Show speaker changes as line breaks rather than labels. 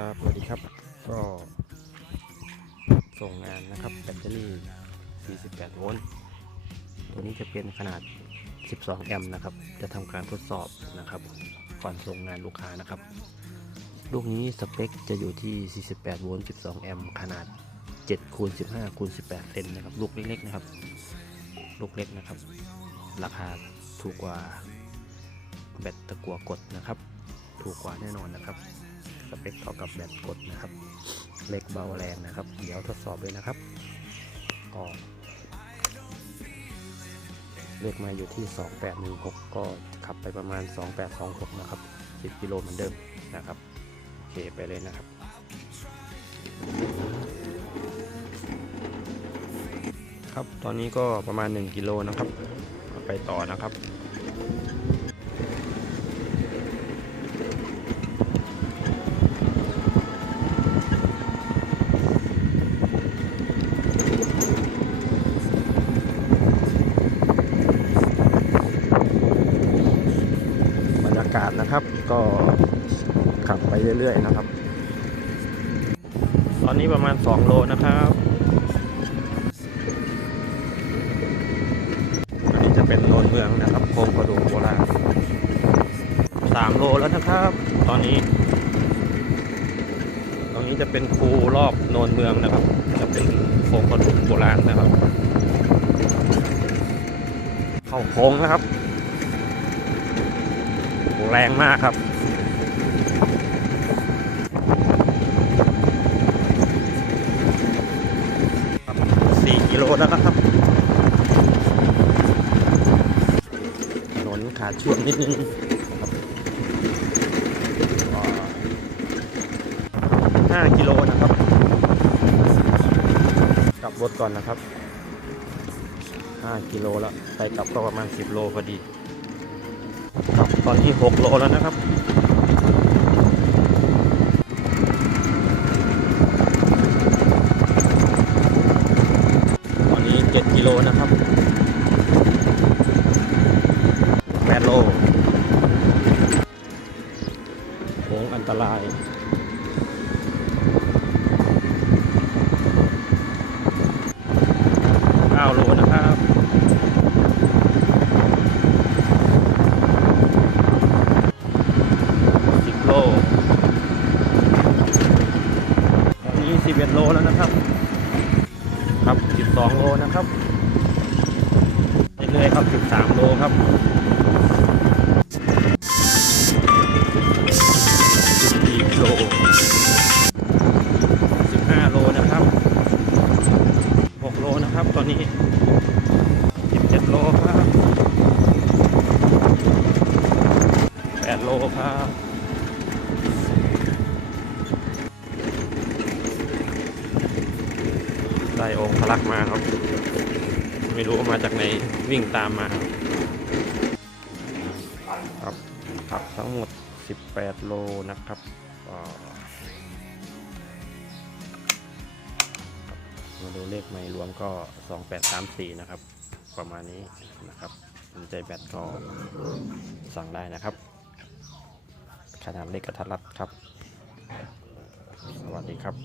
ครับสวัสดีครับก็ส่งงานนะครับแบตเตอรี่ 48 โวลต์ตัวนี้จะเป็นขนาด 12 แอมป์นะครับ จะทำการทดสอบนะครับ ก่อนส่งงานลูกค้านะครับ ลูกนี้สเปคจะอยู่ที่ 48 โวลต์ 12 แอมป์ขนาด7คูณ15คูณ18 เซนนะครับ ลูกเล็กๆนะครับ ลูกเล็กนะครับ ราคาถูกกว่าแบตตะกัวกดนะครับ ถูกกว่าแน่นอนนะครับ สเปคเท่ากับแบตกดนะครับเล็กเบาแรงนะครับ เดี๋ยวทดสอบเลยนะครับก็เลขมาอยู่ที่ 2816 ก็ขับไปประมาณ 2826 นะครับ 10 กิโลเหมือนเดิมนะครับ โอเคไปเลยนะครับครับ ตอนนี้ก็ประมาณ 1 กิโลนะครับ ไปต่อนะครับากาศนะครับ ก็ขับไปเรื่อยๆนะครับ ตอนนี้ประมาณ 2 โลนะครับอันนี้จะเป็นโนนเมืองนะครับโค้งกระดูกโบราณ3โลแล้วนะครับ ตอนนี้ ตรงนี้จะเป็นคูรอบโนนเมืองนะครับ จะเป็นโค้งกระดูกโบราณนะครับ เข้าโค้งนะครับ แรงมากครับ สี่กิโลแล้วนะครับ ถนนขาดช่วงนิดนึงห้ากิโลนะครับ กลับรถก่อนนะครับห้ากิโลแล้ว ไปกลับก็ประมาณสิบโลพอดี ครับตอนนี้6โลแล้วนะครับตอนนี้ 7 กิโลนะครับ 8 โลโค้งอันตราย โลแล้วนะครับ ครับสิบสองโลนะครับเรื่อยๆครับสิบสามโลครับสิบสี่โลสิบห้าโลนะครับหกโลนะครับตอนนี้สิบเจ็ดโลครับแปดโลครับ ได้องค์พลักมาครับ ไม่รู้ว่ามาจากไหนวิ่งตามมาครับครับทั้งหมด 18 โลนะครับอ่าครับมาดูเลขใหม่รวมก็ 2834 นะครับ ประมาณนี้นะครับสนใจแบตก็สั่งได้นะครับ ขนาดเล็กกระทัดรัดครับ สวัสดีครับ